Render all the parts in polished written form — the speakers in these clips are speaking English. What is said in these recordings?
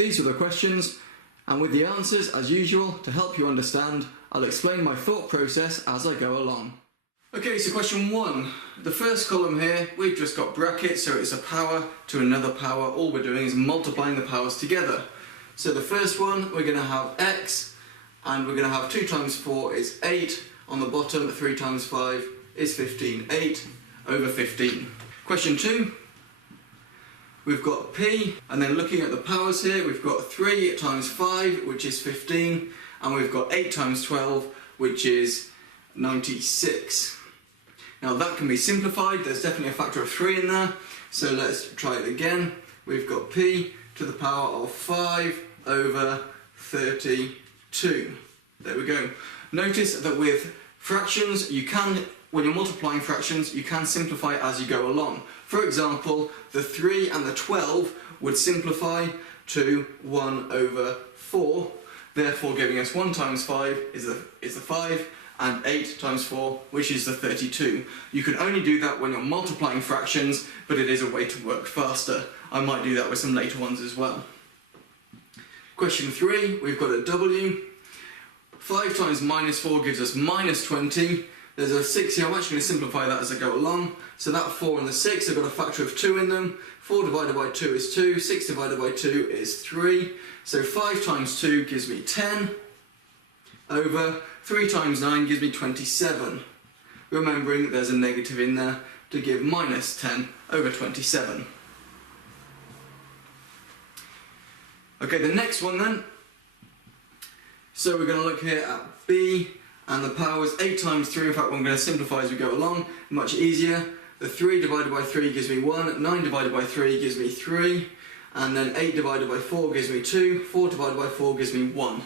These were the questions, and with the answers, as usual, to help you understand, I'll explain my thought process as I go along. Okay, so question 1. The first column here, we've just got brackets, so it's a power to another power. All we're doing is multiplying the powers together. So the first one, we're going to have x, and we're going to have 2 times 4 is 8. On the bottom, 3 times 5 is 15. 8 over 15. Question 2. We've got p, and then looking at the powers here, we've got 3 times 5, which is 15, and we've got 8 times 12, which is 96. Now that can be simplified, there's definitely a factor of 3 in there, so let's try it again. We've got p to the power of 5 over 32. There we go. Notice that with fractions, you can, when you're multiplying fractions, you can simplify as you go along. For example, the 3 and the 12 would simplify to 1 over 4, therefore giving us 1 times 5 is the 5, and 8 times 4, which is the 32. You can only do that when you're multiplying fractions, but it is a way to work faster. I might do that with some later ones as well. Question 3, we've got a w. 5 times minus 4 gives us minus 20. There's a 6 here, I'm actually going to simplify that as I go along. So that 4 and the 6 have got a factor of 2 in them. 4 divided by 2 is 2, 6 divided by 2 is 3. So 5 times 2 gives me 10 over 3 times 9 gives me 27. Remembering there's a negative in there to give minus 10 over 27. Okay, the next one then. So we're going to look here at b, and the powers 8 times 3, in fact I'm going to simplify as we go along, much easier. The 3 divided by 3 gives me 1, 9 divided by 3 gives me 3, and then 8 divided by 4 gives me 2, 4 divided by 4 gives me 1.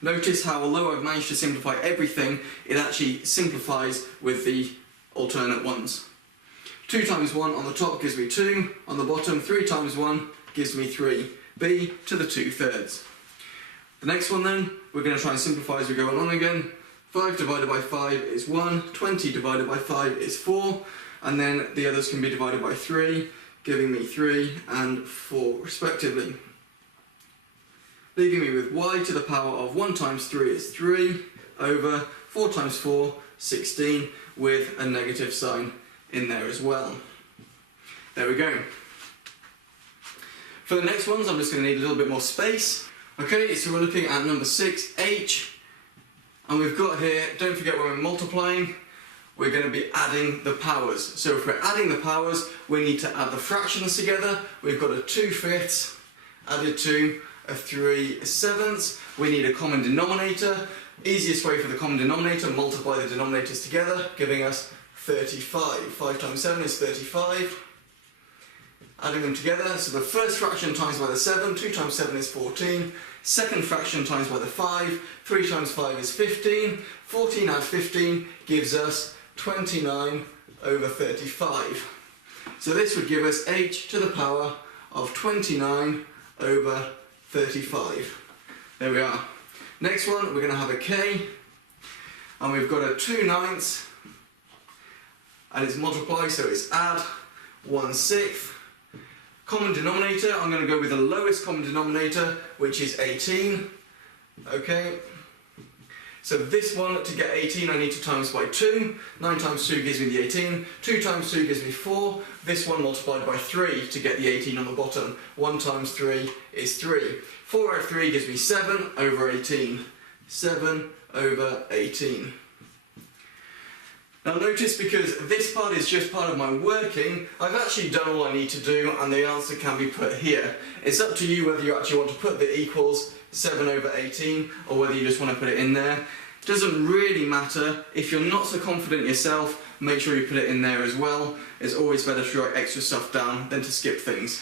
Notice how, although I've managed to simplify everything, it actually simplifies with the alternate ones. 2 times 1 on the top gives me 2, on the bottom 3 times 1 gives me 3, b to the 2/3. The next one then, we're going to try and simplify as we go along again. 5 divided by 5 is 1, 20 divided by 5 is 4, and then the others can be divided by 3, giving me 3 and 4 respectively. Leaving me with y to the power of 1 times 3 is 3, over 4 times 4, 16, with a negative sign in there as well. There we go. For the next ones, I'm just going to need a little bit more space. Okay, so we're looking at number 6, h, and we've got here, don't forget when we're multiplying, we're going to be adding the powers. So if we're adding the powers, we need to add the fractions together. We've got a 2/5 added to a 3/7. We need a common denominator. Easiest way for the common denominator, multiply the denominators together, giving us 35. 5 times 7 is 35. Adding them together, so the first fraction times by the 7, 2 times 7 is 14. Second fraction times by the 5, 3 times 5 is 15. 14 add 15 gives us 29 over 35. So this would give us h to the power of 29 over 35. There we are. Next one, we're going to have a k, and we've got a 2/9, and it's multiply, so it's add 1/6. Common denominator, I'm going to go with the lowest common denominator, which is 18. Okay, so this one, to get 18, I need to times by 2. 9 times 2 gives me the 18. 2 times 2 gives me 4. This one multiplied by 3 to get the 18 on the bottom. 1 times 3 is 3. 4 over 3 gives me 7 over 18. 7 over 18. Now notice, because this part is just part of my working, I've actually done all I need to do, and the answer can be put here. It's up to you whether you actually want to put the equals 7 over 18 or whether you just want to put it in there. It doesn't really matter. If you're not so confident yourself, make sure you put it in there as well. It's always better to write extra stuff down than to skip things.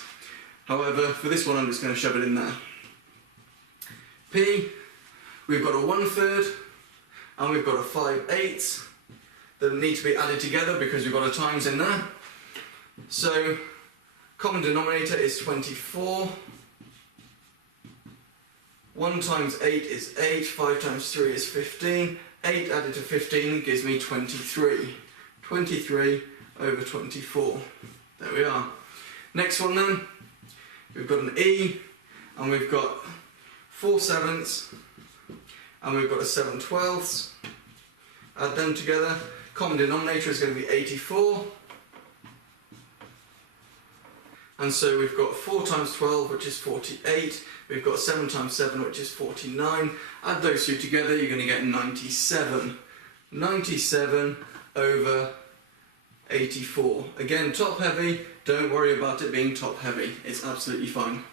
However, for this one I'm just going to shove it in there. P, we've got a 1/3 and we've got a 5/8 that need to be added together because we've got a times in there. So common denominator is 24. 1 times 8 is 8, 5 times 3 is 15. 8 added to 15 gives me 23. 23 over 24. There we are. Next one then, we've got an E, and we've got 4/7, and we've got a 7/12. Add them together. Common denominator is going to be 84. And so we've got 4 times 12, which is 48. We've got 7 times 7, which is 49. Add those two together, you're going to get 97. 97 over 84. Again, top heavy. Don't worry about it being top heavy. It's absolutely fine.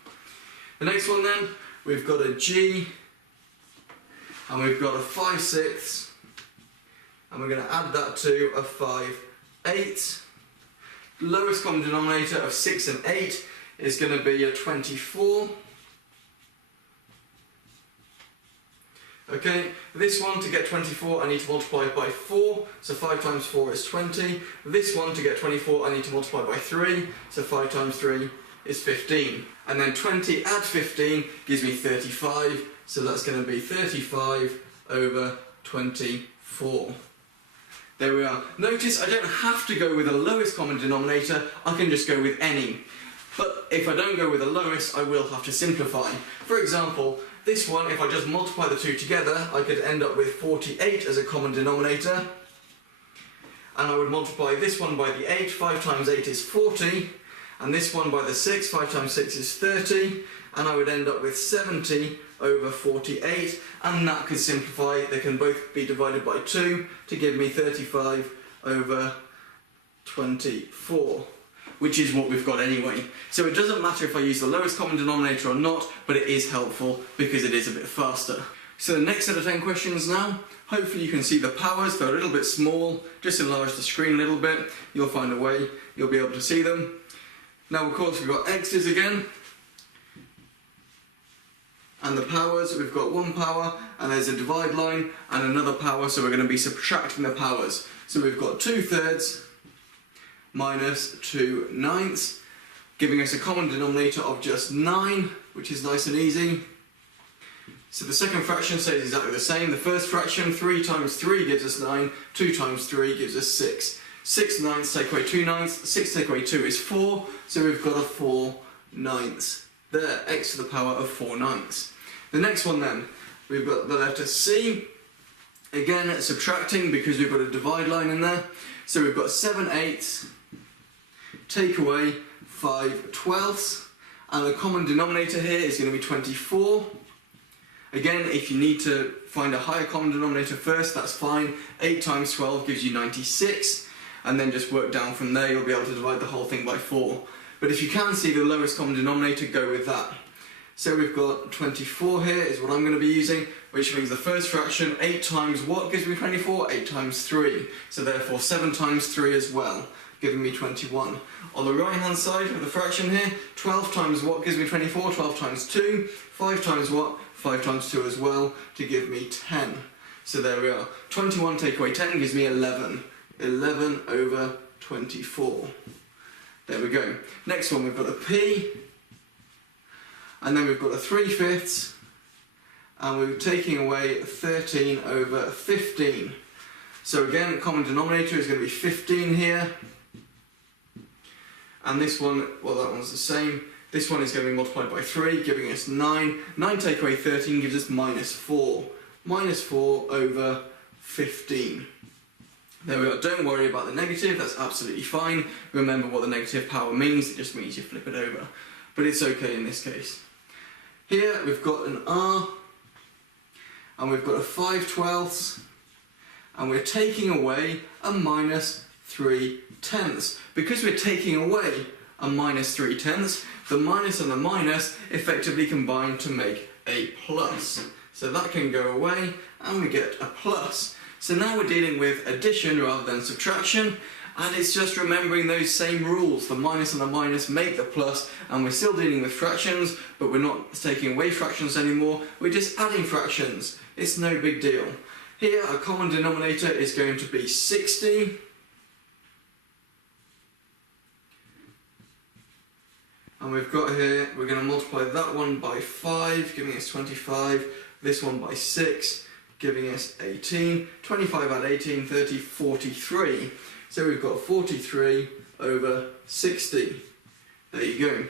The next one then, we've got a G, and we've got a 5/6, and we're going to add that to a 5/8. Lowest common denominator of 6 and 8 is going to be a 24. Okay, this one to get 24 I need to multiply it by 4, so 5 times 4 is 20. This one to get 24 I need to multiply by 3, so 5 times 3 is 15. And then 20 add 15 gives me 35, so that's going to be 35 over 24. There we are. Notice I don't have to go with the lowest common denominator, I can just go with any. But if I don't go with the lowest, I will have to simplify. For example, this one, if I just multiply the two together, I could end up with 48 as a common denominator. And I would multiply this one by the 8, 5 times 8 is 40. And this one by the 6, 5 times 6 is 30. And I would end up with 70 over 48. And that could simplify, they can both be divided by 2 to give me 35 over 24. Which is what we've got anyway. So it doesn't matter if I use the lowest common denominator or not, but it is helpful because it is a bit faster. So the next set of 10 questions now, hopefully you can see the powers, they're a little bit small, just enlarge the screen a little bit, you'll find a way, you'll be able to see them. Now of course we've got x's again, and the powers, we've got one power, and there's a divide line, and another power, so we're going to be subtracting the powers. So we've got 2/3 minus 2/9, giving us a common denominator of just 9, which is nice and easy. So the second fraction stays exactly the same. The first fraction, 3 times 3 gives us 9, 2 times 3 gives us 6. 6/9 take away 2/9, 6 take away 2 is 4, so we've got a 4/9. There, x to the power of 4/9. The next one then, we've got the letter C. Again, subtracting because we've got a divide line in there. So we've got 7/8 take away 5/12, and the common denominator here is going to be 24. Again, if you need to find a higher common denominator first, that's fine. 8 times 12 gives you 96, and then just work down from there, you'll be able to divide the whole thing by 4. But if you can see the lowest common denominator, go with that. So we've got 24 here is what I'm going to be using, which means the first fraction, 8 times what gives me 24? 8 times 3. So therefore 7 times 3 as well, giving me 21. On the right hand side of the fraction here, 12 times what gives me 24? 12 times 2. 5 times what? 5 times 2 as well, to give me 10. So there we are. 21 take away 10 gives me 11. 11 over 24. There we go. Next one, we've got a P. And then we've got a 3/5, and we're taking away 13 over 15. So again, common denominator is going to be 15 here. And this one, well, that one's the same. This one is going to be multiplied by 3, giving us 9. 9 take away 13 gives us -4. -4 over 15. There we are. Don't worry about the negative, that's absolutely fine. Remember what the negative power means, it just means you flip it over. But it's okay in this case. Here we've got an R, and we've got a 5/12, and we're taking away a -3/10. Because we're taking away a -3/10, the minus and the minus effectively combine to make a plus. So that can go away, and we get a plus. So now we're dealing with addition rather than subtraction, and it's just remembering those same rules. The minus and the minus make the plus, and we're still dealing with fractions, but we're not taking away fractions anymore, we're just adding fractions. It's no big deal. Here, our common denominator is going to be 60. And we've got here, we're going to multiply that one by 5, giving us 25, this one by 6, giving us 18, 25 add 18, 30, 43. So we've got 43 over 60. There you go.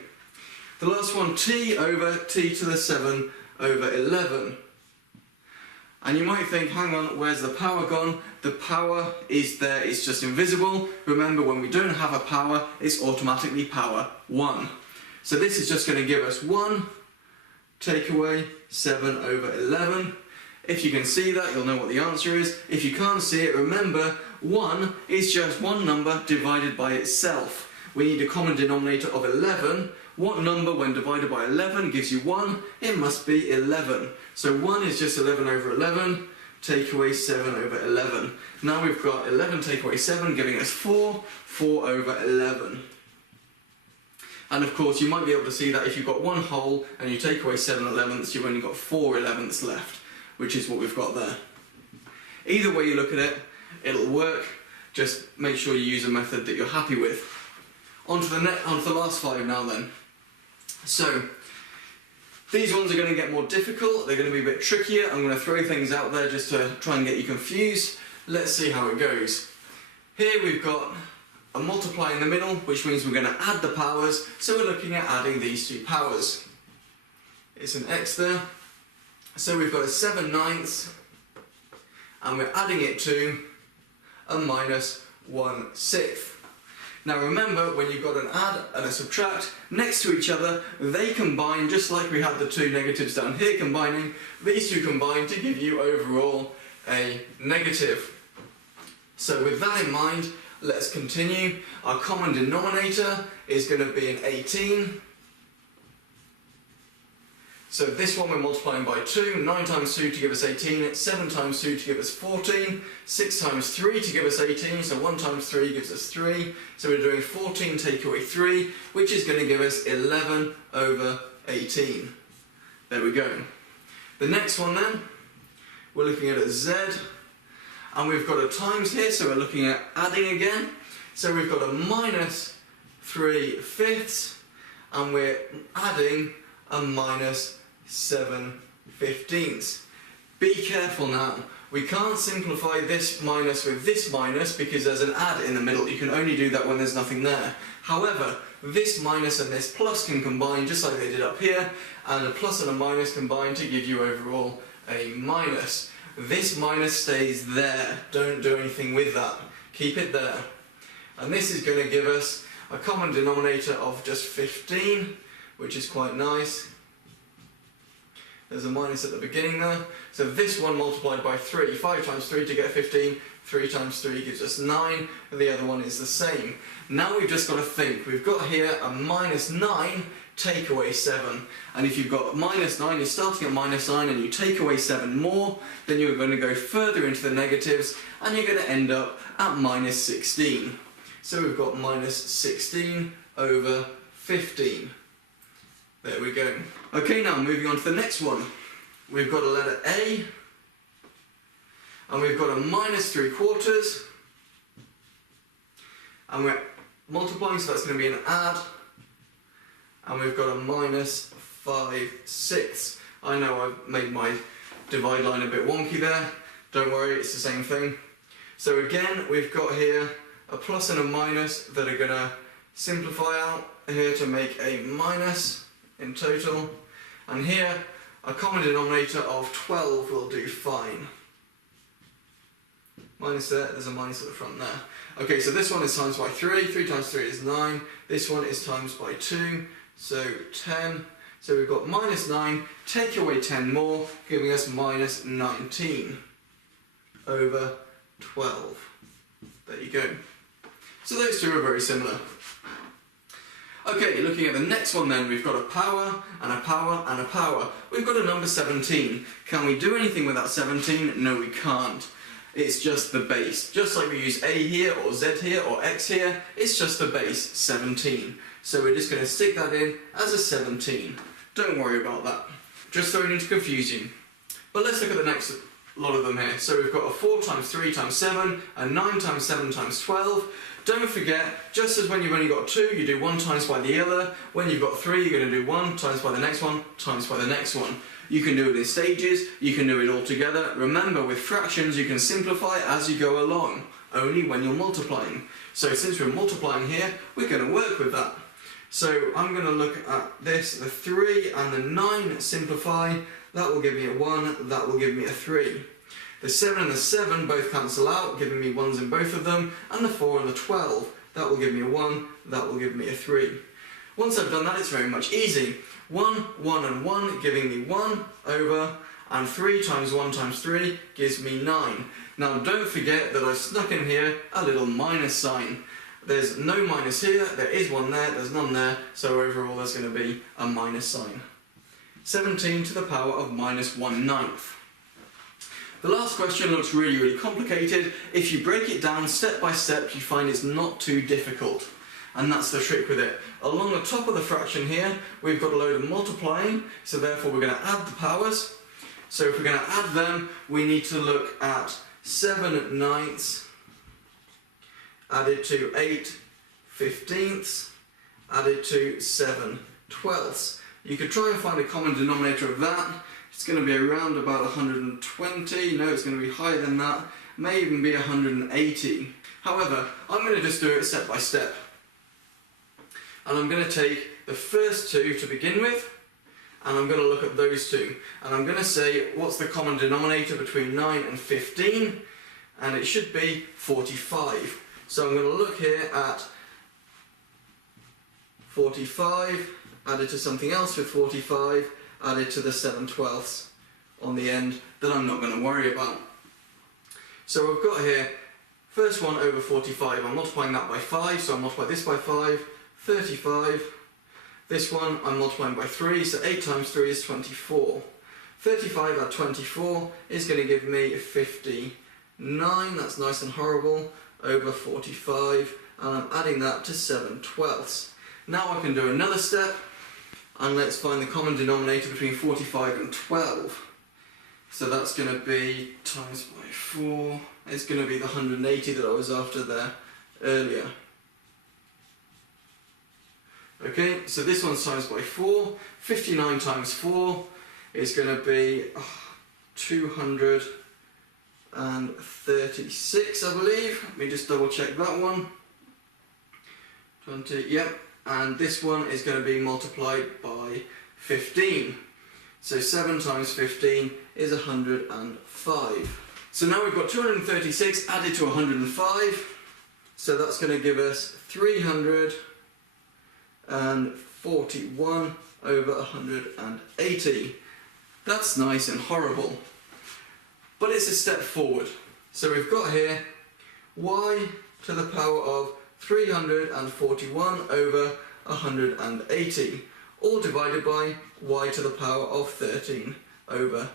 The last one, t over t to the 7 over 11. And you might think, hang on, where's the power gone? The power is there, it's just invisible. Remember, when we don't have a power, it's automatically power 1. So this is just going to give us 1, take away 7 over 11. If you can see that, you'll know what the answer is. If you can't see it, remember, 1 is just one number divided by itself. We need a common denominator of 11. What number, when divided by 11, gives you 1? It must be 11. So 1 is just 11 over 11, take away 7 over 11. Now we've got 11 take away 7, giving us 4, 4 over 11. And of course, you might be able to see that if you've got one whole and you take away 7/11ths, you've only got 4/11ths left, which is what we've got there. Either way you look at it, it'll work. Just make sure you use a method that you're happy with. On to the last 5 now then. So, these ones are going to get more difficult, they're going to be a bit trickier. I'm going to throw things out there just to try and get you confused. Let's see how it goes. Here we've got a multiply in the middle, which means we're going to add the powers, so we're looking at adding these two powers. It's an x there. So we've got a 7/9, and we're adding it to a minus 1/6. Now remember, when you've got an add and a subtract next to each other, they combine just like we had the two negatives down here combining. These two combine to give you overall a negative. So with that in mind, let's continue. Our common denominator is going to be an 18. So this one we're multiplying by 2, 9 times 2 to give us 18, 7 times 2 to give us 14, 6 times 3 to give us 18, so 1 times 3 gives us 3. So we're doing 14 take away 3, which is going to give us 11 over 18. There we go. The next one then, we're looking at a z, and we've got a times here, so we're looking at adding again. So we've got a minus 3/5, and we're adding a minus 7/15. Be careful now. We can't simplify this minus with this minus because there's an add in the middle. You can only do that when there's nothing there. However, this minus and this plus can combine just like they did up here, and a plus and a minus combine to give you overall a minus. This minus stays there. Don't do anything with that. Keep it there. And this is going to give us a common denominator of just 15, which is quite nice. There's a minus at the beginning there. So this one multiplied by 3. 5 times 3 to get 15. 3 times 3 gives us 9. And the other one is the same. Now we've just got to think. We've got here a minus 9 take away 7. And if you've got minus 9, you're starting at minus 9 and you take away 7 more, then you're going to go further into the negatives and you're going to end up at minus 16. So we've got minus 16 over 15. There we go. Okay, now moving on to the next one. We've got a letter A, and we've got a minus 3/4, and we're multiplying, so that's going to be an add, and we've got a minus 5/6. I know I've made my divide line a bit wonky there. Don't worry, it's the same thing. So again, we've got here a plus and a minus that are going to simplify out here to make a minus in total, and here a common denominator of 12 will do fine. Minus there, there's a minus at the front there. Okay, so this one is times by 3, 3 times 3 is 9, this one is times by 2, so 10. So we've got minus 9, take away 10 more, giving us minus 19 over 12. There you go. So those two are very similar. Okay, looking at the next one then, we've got a power, and a power, and a power. We've got a number 17. Can we do anything with that 17? No, we can't. It's just the base. Just like we use A here, or Z here, or X here, it's just the base, 17. So we're just going to stick that in as a 17. Don't worry about that. Just throwing it to confuse you. But let's look at the next lot of them here. So we've got a 4 times 3 times 7, a 9 times 7 times 12. Don't forget, just as when you've only got 2, you do 1 times by the other. When you've got 3, you're going to do 1 times by the next one, times by the next one. You can do it in stages, you can do it all together. Remember, with fractions, you can simplify as you go along, only when you're multiplying. So since we're multiplying here, we're going to work with that. So I'm going to look at this, the 3 and the 9 simplify, that will give me a 1, that will give me a 3. The 7 and the 7 both cancel out, giving me 1s in both of them, and the 4 and the 12, that will give me a 1, that will give me a 3. Once I've done that, it's very much easy. 1, 1 and 1 giving me 1 over, and 3 times 1 times 3 gives me 9. Now don't forget that I've snuck in here a little minus sign. There's no minus here, there is one there, there's none there, so overall there's going to be a minus sign. 17 to the power of minus 1/9. The last question looks really complicated. If you break it down step by step, you find it's not too difficult. And that's the trick with it. Along the top of the fraction here, we've got a load of multiplying, so therefore we're going to add the powers. So if we're going to add them, we need to look at 7/9 added to 8/15 added to 7/12. You could try and find a common denominator of that. It's going to be around about 120, no, it's going to be higher than that, may even be 180. However, I'm going to just do it step by step. And I'm going to take the first two to begin with, and I'm going to look at those two. And I'm going to say, what's the common denominator between 9 and 15? And it should be 45. So I'm going to look here at 45, added to something else with 45, added to the 7/12 on the end that I'm not going to worry about. So we've got here, first one over 45, I'm multiplying that by 5, so I multiply this by 5, 35. This one I'm multiplying by 3, so 8 times 3 is 24. 35 add 24 is going to give me 59, that's nice and horrible, over 45, and I'm adding that to 7/12. Now I can do another step, and let's find the common denominator between 45 and 12. So that's going to be times by 4, it's going to be the 180 that I was after there earlier. Okay, so this one's times by 4, 59 times 4 is going to be 236, I believe. Let me just double check that one. 20, yep. And this one is going to be multiplied by 15. So 7 times 15 is 105. So now we've got 236 added to 105. So that's going to give us 341 over 180. That's nice and horrible. But it's a step forward. So we've got here y to the power of 341 over 180, all divided by y to the power of 13 over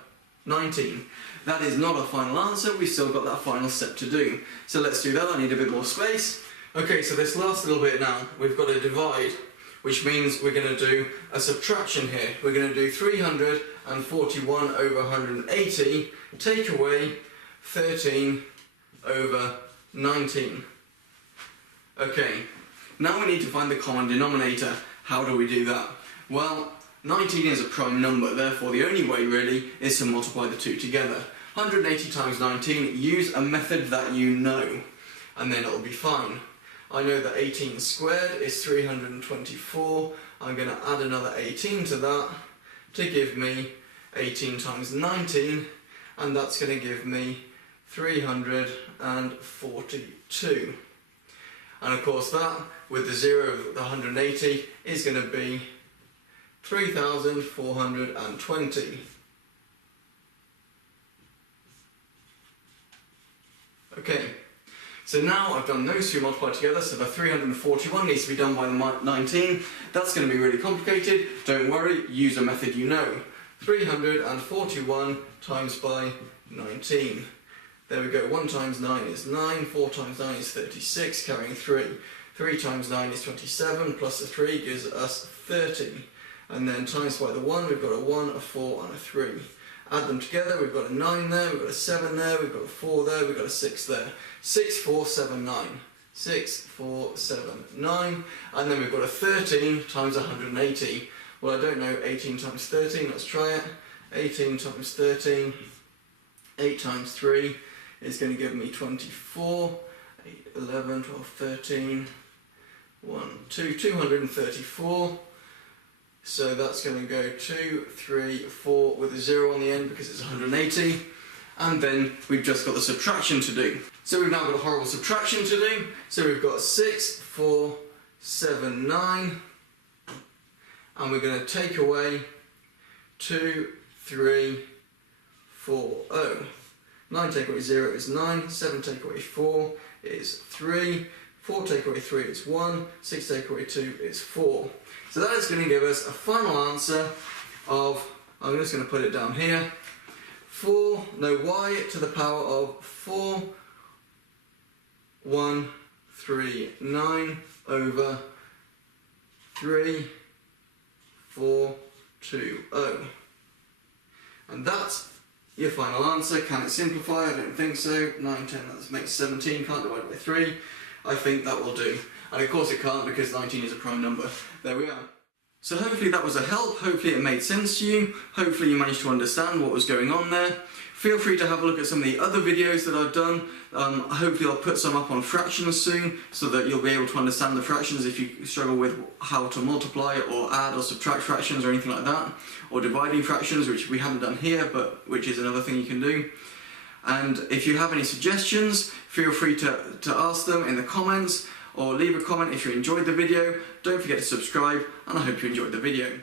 19. That is not a final answer, we've still got that final step to do. So let's do that, I need a bit more space. Okay, so this last little bit now, we've got to divide, which means we're going to do a subtraction here. We're going to do 341 over 180, take away 13 over 19. Okay, now we need to find the common denominator. How do we do that? Well, 19 is a prime number, therefore the only way really is to multiply the two together. 180 times 19, use a method that you know, and then it'll be fine. I know that 18 squared is 324, I'm going to add another 18 to that to give me 18 times 19, and that's going to give me 342. And of course that, with the 0 of the 180, is going to be 3,420. Okay, so now I've done those two multiplied together, so the 341 needs to be done by the 19. That's going to be really complicated. Don't worry, use a method you know. 341 times by 19. There we go, 1 times 9 is 9, 4 times 9 is 36, carrying 3. 3 times 9 is 27, plus the 3 gives us 30. And then times by the 1, we've got a 1, a 4 and a 3. Add them together, we've got a 9 there, we've got a 7 there, we've got a 4 there, we've got a 6 there. 6, 4, 7, 9. 6, 4, 7, 9. And then we've got a 13 times 180. Well, I don't know 18 times 13, let's try it. 18 times 13, 8 times 3 is going to give me 24. 8, 11, 12, 13, 234. So that's going to go 2, 3, 4 with a 0 on the end because it's 180. And then we've just got the subtraction to do. So we've now got a horrible subtraction to do. So we've got 6, 4, 7, 9. And we're going to take away 2, 3, 4, 0. 9 take away 0 is 9, 7 take away 4 is 3, 4 take away 3 is 1, 6 take away 2 is 4. So that is going to give us a final answer of, I'm just going to put it down here, y to the power of 4, 1, 3, 9 over 3, 4, 2, 0. And that's your final answer. Can it simplify? I don't think so. 9, 10, that makes 17, can't divide by 3. I think that will do. And of course it can't because 19 is a prime number. There we are. So hopefully that was a help, hopefully it made sense to you, hopefully you managed to understand what was going on there. Feel free to have a look at some of the other videos that I've done. Hopefully I'll put some up on fractions soon so that you'll be able to understand the fractions if you struggle with how to multiply or add or subtract fractions or anything like that. Or dividing fractions, which we haven't done here, but which is another thing you can do. And if you have any suggestions, feel free to ask them in the comments or leave a comment if you enjoyed the video. Don't forget to subscribe, and I hope you enjoyed the video.